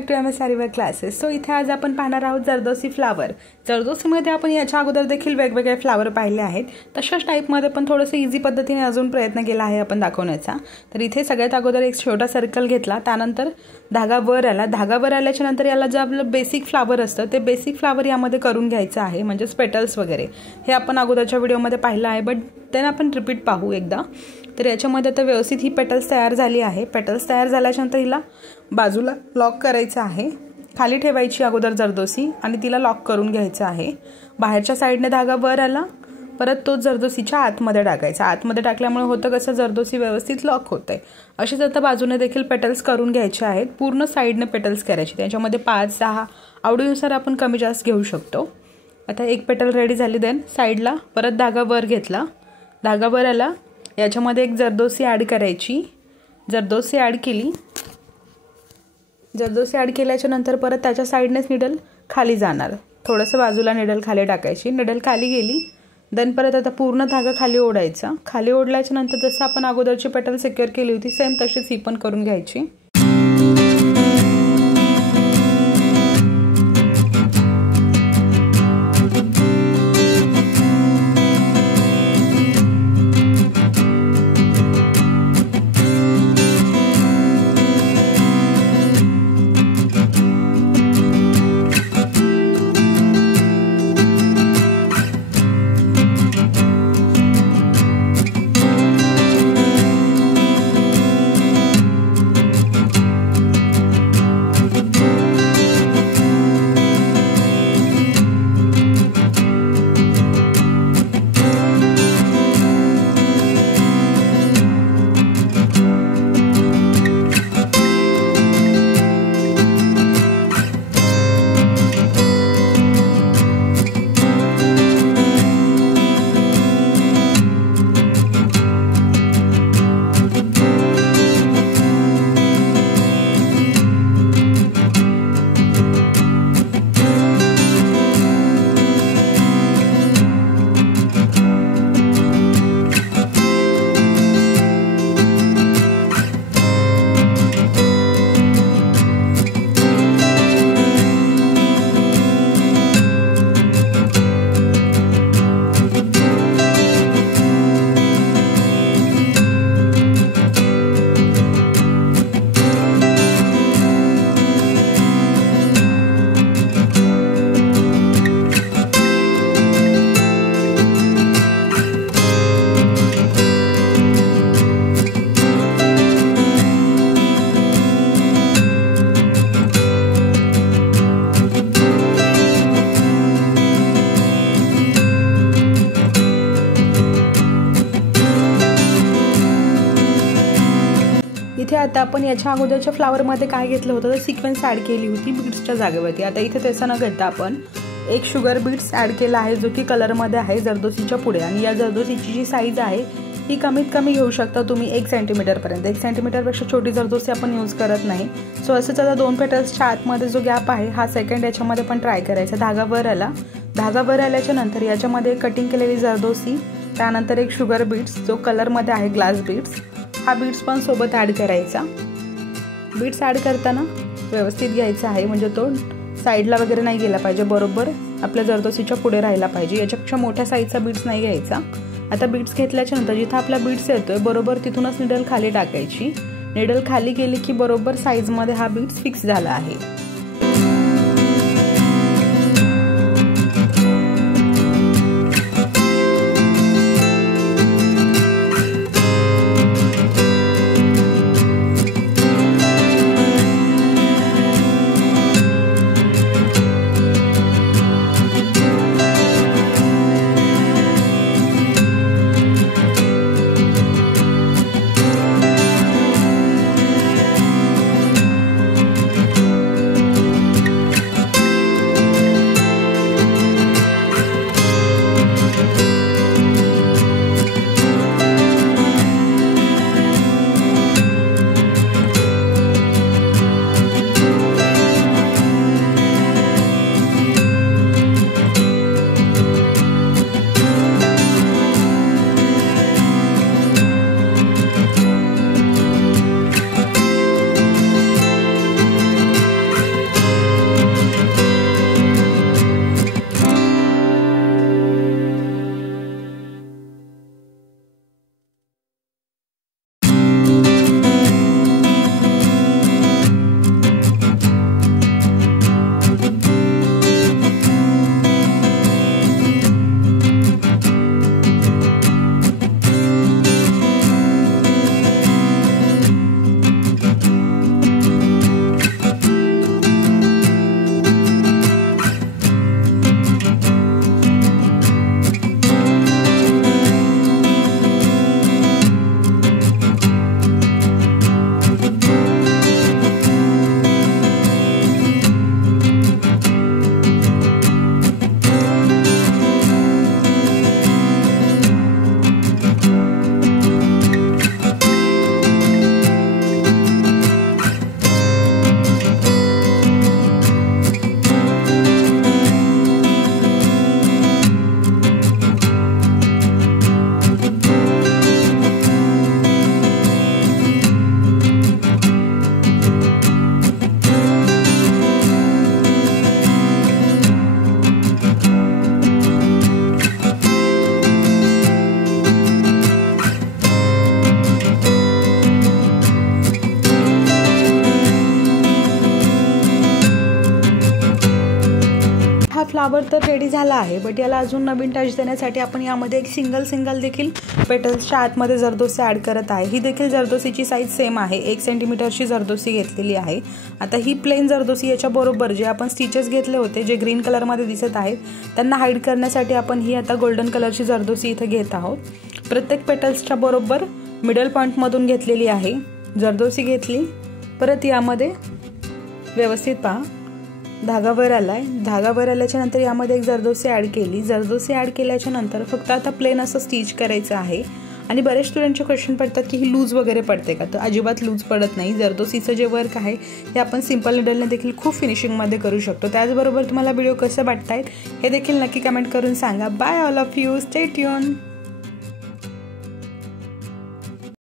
Back to MSRE work classes. So इथे आज आपण पाहणार आहोत जरदोसी फ्लावर. जरदोसीमध्ये आपण याच्या अगोदर देखील वेगवेगळे फ्लावर पाहिले आहेत. तशाच टाईपमध्ये पण थोडंसं इझी पद्धतीने अजून प्रयत्न केला आहे आपण दाखवण्याचा. तर इथे सगळ्यात अगोदर एक छोटा सर्कल घेतला, त्यानंतर धागा वर आला. धागा वर आल्याच्या नंतर याला जे आपलं बेसिक फ्लावर असतं ते बेसिक फ्लावर यामध्ये करून घ्यायचं आहे, म्हणजेच पेटल्स वगैरे. हे आपण अगोदरच्या व्हिडिओमध्ये पाहिलं आहे, बट देन आपण रिपीट पाहू एकदा. तर याच्यामध्ये आता व्यवस्थित ही पेटल्स तयार झाली आहे. पेटल्स तयार झाल्याच्यानंतर हिला बाजूला लॉक करायचं आहे. खाली ठेवायची अगोदर जरदोसी आणि तिला लॉक करून घ्यायचं आहे. बाहेरच्या साईडने धागा वर आला, परत तो जरदोसीच्या आतमध्ये टाकायचा. आतमध्ये टाकल्यामुळे होतं कसं, जरदोसी व्यवस्थित लॉक होते. अशीच आता बाजूने देखील पेटल्स करून घ्यायचे आहेत. पूर्ण साईडने पेटल्स करायचे. त्याच्यामध्ये 5-6 आवडीनुसार आपण कमी जास्त घेऊ शकतो. आता एक पेटल रेडी झाली. देन साईडला परत धागा वर घेतला. धागा वर आला, याच्यामध्ये एक जरदोसी ॲड करायची. जरदोसी ॲड केली. जरदोसी ॲड केल्याच्या नंतर परत त्याच्या साईडनेच निडल खाली जाणार. थोडंसं बाजूला निडल खाली टाकायची. निडल खाली गेली. देन परत आता पूर्ण धागा खाली ओढायचा. खाली ओढल्याच्या नंतर जसं आपण अगोदरची पेटल सिक्युअर केली होती सेम तशीच ही पण करून घ्यायची. इथे आता आपण याच्या अगोदरच्या फ्लावरमध्ये काय घेतलं होतं तर सिक्वेन्स ॲड केली होती बीड्सच्या जागेवरती. आता इथे तसं न घडता आपण एक शुगर बीड्स ॲड केला आहे, जो की कलरमध्ये आहे जरदोसीच्या पुढे. आणि या जरदोसीची जी साईज आहे ही कमीत कमी घेऊ शकता तुम्ही 1 सेंटीमीटरपर्यंत. 1 सेंटीमीटरपेक्षा छोटी जरदोसी आपण यूज करत नाही. सो असंच आता 2 पेटल्सच्या आतमध्ये जो गॅप आहे हा सेकंड याच्यामध्ये पण ट्राय करायचा. धागा वर आला. धागा वर आल्याच्या नंतर याच्यामध्ये कटिंग केलेली जरदोसी, त्यानंतर एक शुगर बीड्स जो कलरमध्ये आहे ग्लास बीड्स, हा बीड्स पण सोबत ॲड करायचा. बीड्स ॲड करताना व्यवस्थित घ्यायचा आहे, म्हणजे तो साईडला वगैरे नाही गेला पाहिजे, बरोबर आपल्या जरदोसीच्या पुढे राहिला पाहिजे. याच्यापेक्षा मोठ्या साईजचा बीड्स नाही घ्यायचा. आता बीड्स घेतल्याच्या नंतर जिथं आपला बीड्स येतोय बरोबर तिथूनच निडल खाली टाकायची. निडल खाली गेली की बरोबर साईजमध्ये हा बीड्स फिक्स झाला आहे. फ्लावर तर रेडी झाला आहे, बट याला अजून नवीन टच देण्यासाठी आपण यामध्ये एक सिंगल देखील पेटल्सच्या आतमध्ये जरदोसी ॲड करत आहे। ही देखील जरदोसीची साईज सेम आहे, 1 सेंटीमीटरची जरदोसी घेतलेली आहे। आता ही प्लेन जरदोसी याच्याबरोबर जे आपण स्टिचेस घेतले होते जे ग्रीन कलरमध्ये दिसत आहेत त्यांना हाईड करण्यासाठी आपण ही आता गोल्डन कलरची जरदोसी इथे घेत आहोत। प्रत्येक पेटल्सच्या बरोबर मिडल पॉईंटमधून घेतलेली आहे जरदोसी घेतली। परत यामध्ये व्यवस्थित पहा धागा वर आलाय, धागा वर आल्याच्या नंतर यामध्ये एक जरदोसी ॲड केली। जरदोसी ॲड केल्याच्या नंतर फक्त आता प्लेन असं स्टिच करायचं आहे। आणि बरेच स्टुडंटचे क्वेश्चन पडतात की ही लूज वगैरे पडते का, तर अजिबात लूज पडत नाही। जरदोसीचं जे वर्क आहे ते आपण सिंपल निडलने देखील खूप फिनिशिंगमध्ये करू शकतो। त्याचबरोबर तुम्हाला व्हिडिओ कसं वाटतायत हे देखील नक्की कमेंट करून सांगा। Bye all of you, stay tune.